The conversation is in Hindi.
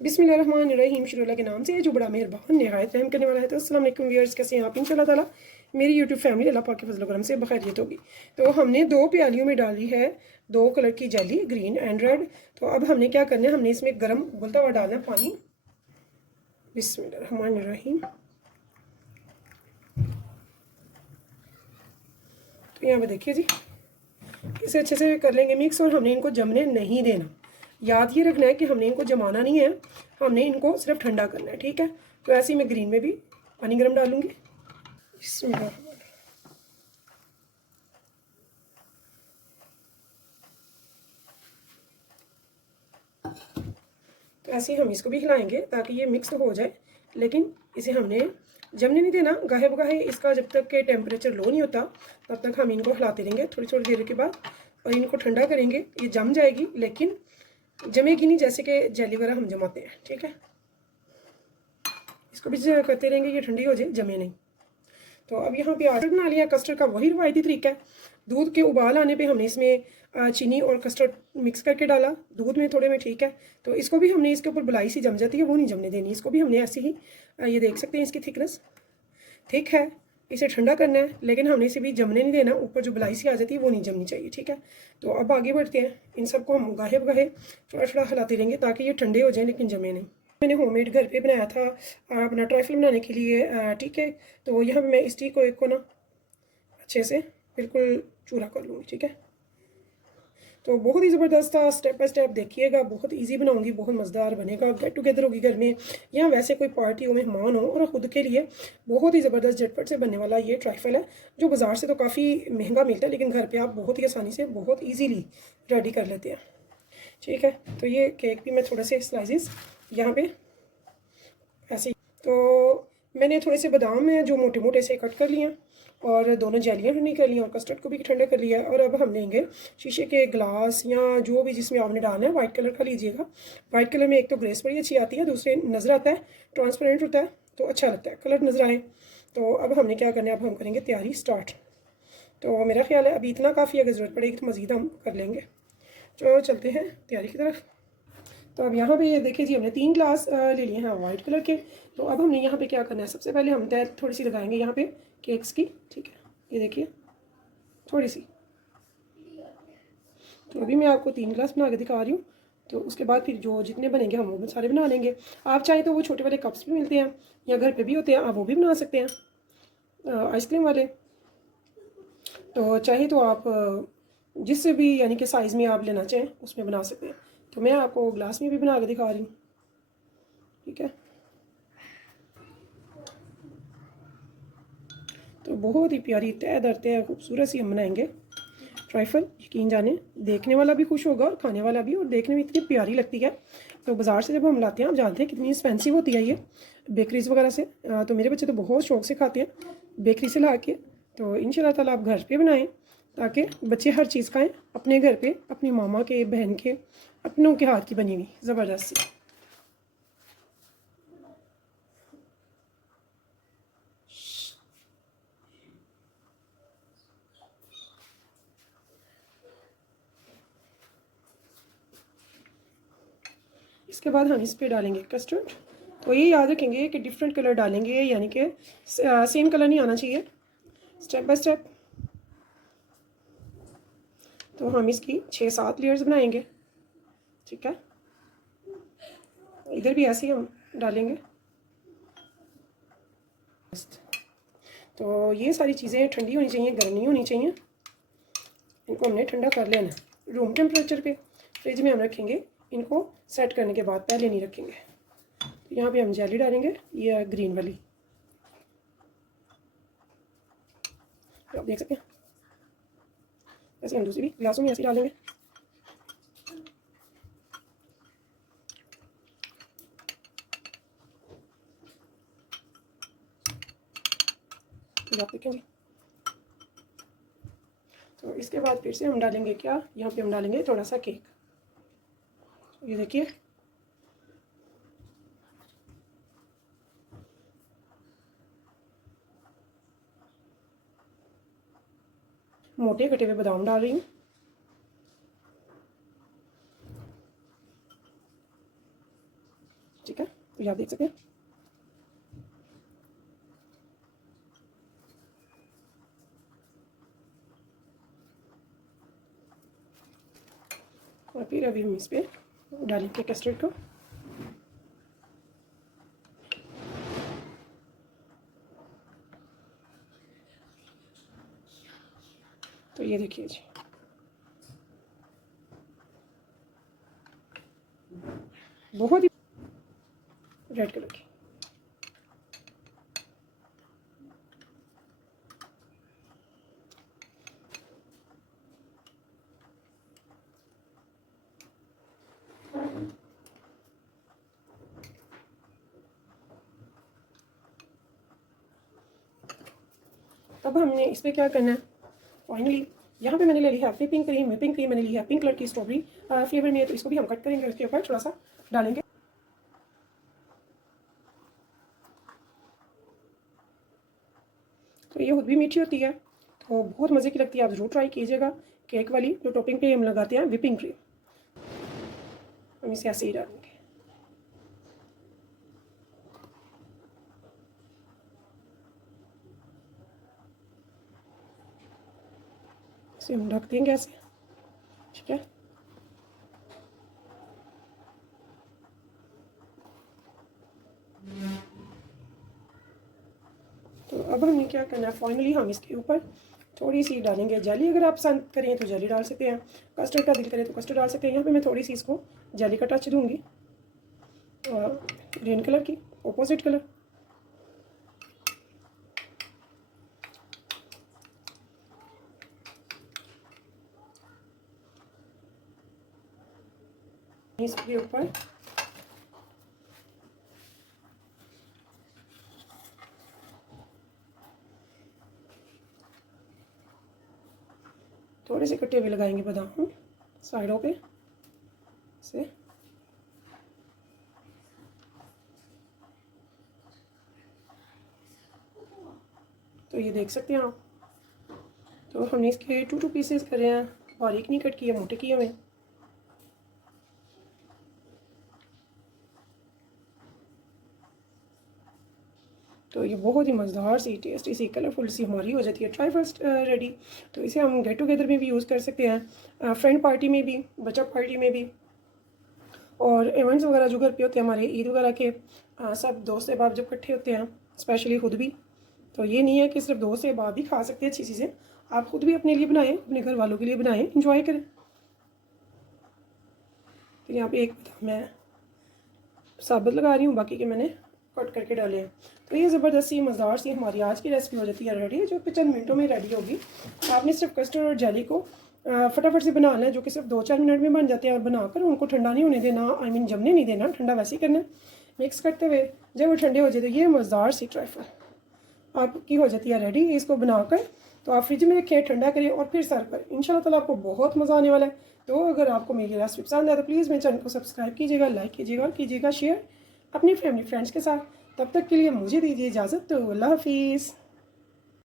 बिस्मिल्लाहिर्रहमानिर्रहीम। शुरू के नाम से जो बड़ा मेहरबान निहायत रहम करने वाला है। तो अस्सलाम वालेकुम व्यूअर्स, कैसे हैं आप? इंशाल्लाह ताला मेरी यूट्यूब फैमिली अल्लाह पाक के फजल करम से बखैरियत होगी। तो हमने 2 प्यालियों में डाली है 2 कलर की जेली, ग्रीन एंड रेड। तो अब हमने क्या करना है, हमने इसमें गर्म उबलता हुआ डालना है पानी। बिस्मिल्लाहिर्रहमानिर्रहीम। तो यहाँ पे देखिए जी, इसे अच्छे से कर लेंगे मिक्स। और हमने इनको जमने नहीं देना। याद ये रखना है कि हमने इनको जमाना नहीं है, हमने इनको सिर्फ ठंडा करना है, ठीक है। तो ऐसे ही मैं ग्रीन में भी पानी गर्म डालूंगी। बिस्मिल्लाह। तो ऐसे ही हम इसको भी हिलाएंगे ताकि ये मिक्स हो जाए, लेकिन इसे हमने जमने नहीं देना। गाहे बगाहे इसका जब तक के टेम्परेचर लो नहीं होता तब तक हम इनको हिलाते रहेंगे थोड़ी थोड़ी देर के बाद, और इनको ठंडा करेंगे। ये जम जाएगी लेकिन जमेगी नहीं जैसे कि जेली वगैरह हम जमाते हैं, ठीक है। इसको भी करते रहेंगे, ये ठंडी हो जाए, जमे नहीं। तो अब यहाँ पे आटा बना लिया कस्टर्ड का, वही रिवायती तरीका है। दूध के उबाल आने पे हमने इसमें चीनी और कस्टर्ड मिक्स करके डाला दूध में थोड़े में, ठीक है। तो इसको भी हमने इसके ऊपर बुलाई सी जम जाती है, वो नहीं जमने देनी। इसको भी हमने ऐसे ही ये देख सकते हैं इसकी थिकनेस ठीक है। इसे ठंडा करना है लेकिन हमने इसे भी जमने नहीं देना। ऊपर जो बुलाई सी आ जाती है वो नहीं जमनी चाहिए, ठीक है। तो अब आगे बढ़ते हैं। इन सबको हम गाहे बगाहे थोड़ा थोड़ा हिलाते रहेंगे ताकि ये ठंडे हो जाए लेकिन जमे नहीं। मैंने होममेड घर पे बनाया था अपना ट्राइफल बनाने के लिए, ठीक है। तो यहाँ पे मैं इस टी को एक को ना अच्छे से बिल्कुल चूरा कर लूँगी, ठीक है। तो बहुत ही ज़बरदस्त था, स्टेप बाय स्टेप देखिएगा। बहुत इजी बनाऊंगी, बहुत मज़ेदार बनेगा। गेट टुगेदर होगी घर में या वैसे कोई पार्टी हो, मेहमान हो, और ख़ुद के लिए बहुत ही ज़बरदस्त झटपट से बनने वाला ये ट्राइफल है, जो बाज़ार से तो काफ़ी महंगा मिलता है लेकिन घर पर आप बहुत ही आसानी से बहुत ईजीली रेडी कर लेते हैं, ठीक है। तो ये केक भी मैं थोड़े से स्लाइसेस यहाँ पे ऐसे, तो मैंने थोड़े से बादाम हैं जो मोटे मोटे से कट कर लिए हैं, और दोनों जेलियाँ ठंडी कर ली और कस्टर्ड को भी ठंडा कर लिया है। और अब हम लेंगे शीशे के ग्लास या जो भी जिसमें आपने डालना है, वाइट कलर का लीजिएगा। वाइट कलर में एक तो ग्रेस बड़ी अच्छी आती है, दूसरे नज़र आता है, ट्रांसपेरेंट होता है तो अच्छा लगता है, कलर नज़र आए। तो अब हमने क्या करना है, अब हम करेंगे तैयारी स्टार्ट। तो मेरा ख्याल है अभी इतना काफ़ी, अगर ज़रूरत पड़ेगी तो मज़ीद हम कर लेंगे। तो चलते हैं तैयारी की तरफ। तो अब यहाँ पे ये देखिए जी, हमने 3 ग्लास ले लिए हैं वाइट कलर के। तो अब हमने यहाँ पे क्या करना है, सबसे पहले हम तय थोड़ी सी लगाएंगे यहाँ पे केक्स की, ठीक है। ये देखिए थोड़ी सी। तो अभी मैं आपको 3 ग्लास बना के दिखा रही हूँ। तो उसके बाद फिर जो जितने बनेंगे हम वो सारे बना लेंगे। आप चाहें तो वो छोटे वाले कप्स भी मिलते हैं या घर पे भी होते हैं, आप वो भी बना सकते हैं आइसक्रीम वाले। तो चाहे तो आप जिससे भी यानी कि साइज़ में आप लेना चाहें उसमें बना सकते हैं। तो मैं आपको ग्लास में भी बना के दिखा रही हूँ, ठीक है। तो बहुत ही प्यारी तय दर तय खूबसूरत सी हम बनाएंगे ट्राइफल, यकीन जाने देखने वाला भी खुश होगा और खाने वाला भी। और देखने में इतनी प्यारी लगती है। तो बाज़ार से जब हम लाते हैं, आप जानते हैं कितनी एक्सपेंसिव होती है ये बेकरीज वगैरह से। तो मेरे बच्चे तो बहुत शौक से खाते हैं बेकरी से ला के। तो इंशाल्लाह ताला आप घर पे बनाएं ताकि बच्चे हर चीज़ खाएं अपने घर पे, अपनी मामा के, बहन के, अपनों के हाथ की बनी हुई ज़बरदस्त सी। इसके बाद हम इस पर डालेंगे कस्टर्ड। तो ये याद रखेंगे कि डिफरेंट कलर डालेंगे, यानी कि सेम कलर नहीं आना चाहिए, स्टेप बाय स्टेप। तो हम इसकी 6-7 लेयर्स बनाएंगे, ठीक है। इधर भी ऐसे ही हम डालेंगे। तो ये सारी चीज़ें ठंडी होनी चाहिए, गर्म नहीं होनी चाहिए। इनको हमने ठंडा कर लेना रूम टेम्परेचर पे। फ्रिज में हम रखेंगे इनको सेट करने के बाद, पहले नहीं रखेंगे। तो यहाँ पे हम जेली डालेंगे, ये ग्रीन वाली, आप देख सकते हैं। ऐसे हम दूसरी भी ग्लासों में ऐसे डालेंगे। आप देखेंगे। तो इसके बाद फिर से हम डालेंगे क्या, यहाँ पे हम डालेंगे थोड़ा सा केक। ये देखिए मोटे कटे हुए बादाम डाल रही हूँ। ठीक है, तो ये आप देख सकते हैं। और फिर अभी हम इस पर डालेंगे कस्टर्ड को। तो ये देखिए जी, बहुत ही रेड कलर की। अब हमने इस पर क्या करना है, फाइनली यहाँ पे मैंने ले ली है व्हिपिंग क्रीम मैंने ली है पिंक कलर की, स्ट्रॉबेरी फ्लेवर में है, तो इसको भी हम कट करेंगे, उसके ऊपर थोड़ा सा डालेंगे। तो ये खुद भी मीठी होती है, तो बहुत मज़े की लगती है, आप ज़रूर ट्राई कीजिएगा। केक वाली जो टॉपिंग पे हम लगाते हैं व्हिपिंग क्रीम, हम इसे ऐसे ही डालेंगे। इसे हम ढक देंगे ऐसे, ठीक है। तो अब हमें क्या करना है, फाइनली हम इसके ऊपर थोड़ी सी डालेंगे जेली। अगर आप पसंद करें तो जेली डाल सकते हैं, कस्टर्ड का दिल करें तो कस्टर्ड डाल सकते हैं। यहाँ पे मैं थोड़ी सी इसको जेली का टच दूंगी, और ग्रीन कलर की ऑपोजिट कलर। इसके ऊपर थोड़े से कटे हुए लगाएंगे बादाम साइडों पे से। तो ये देख सकते हैं आप। तो हमने इसके 2 पीसेस करे हैं, बारीक नहीं कट किए, मोटे किए हुए। तो ये बहुत ही मज़ेदार सी, टेस्टी सी, कलरफुल सी हमारी हो जाती है ट्राइफल रेडी। तो इसे हम गेट टुगेदर में भी यूज़ कर सकते हैं, फ्रेंड पार्टी में भी, बच्चा पार्टी में भी, और इवेंट्स वगैरह जो घर पे होते हैं हमारे, ईद वगैरह के, सब दोस्त अहबाब जब इकट्ठे होते हैं, स्पेशली खुद भी। तो ये नहीं है कि सिर्फ दोस्त अहबाब ही खा सकते हैं अच्छी चीज़ें, आप खुद भी अपने लिए बनाएं, अपने घर वालों के लिए बनाएं, इंजॉय करें। तो यहाँ पे एक मैं साबुत लगा रही हूँ, बाकी के मैंने कट करके डाले हैं। तो ये ज़बरदस्त सी मज़ेदार सी हमारी आज की रेसिपी हो जाती है रेडी, जो कि चंद मिनटों में रेडी होगी। आपने सिर्फ कस्टर्ड और जेली को फटाफट से बनाना है, जो कि सिर्फ 2-4 मिनट में बन जाते हैं, और बनाकर उनको ठंडा नहीं होने देना, आई मीन जमने नहीं देना, ठंडा वैसे ही करना है। मिक्स करते हुए जब वो ठंडे हो जाए तो ये मज़ेदार सी ट्राइफल आपकी हो जाती है रेडी। इसको बनाकर तो आप फ्रिज में रखें, ठंडा करें और फिर सर्व करें। इंशाल्लाह ताला आपको बहुत मज़ा आने वाला है। तो अगर आपको मेरी रेसिपी पसंद है तो प्लीज़ मेरे चैनल को सब्सक्राइब कीजिएगा, लाइक कीजिएगा और कीजिएगा शेयर अपनी फैमिली फ्रेंड्स के साथ। तब तक के लिए मुझे दीजिए इजाज़त, तो अल्लाह हाफिज़।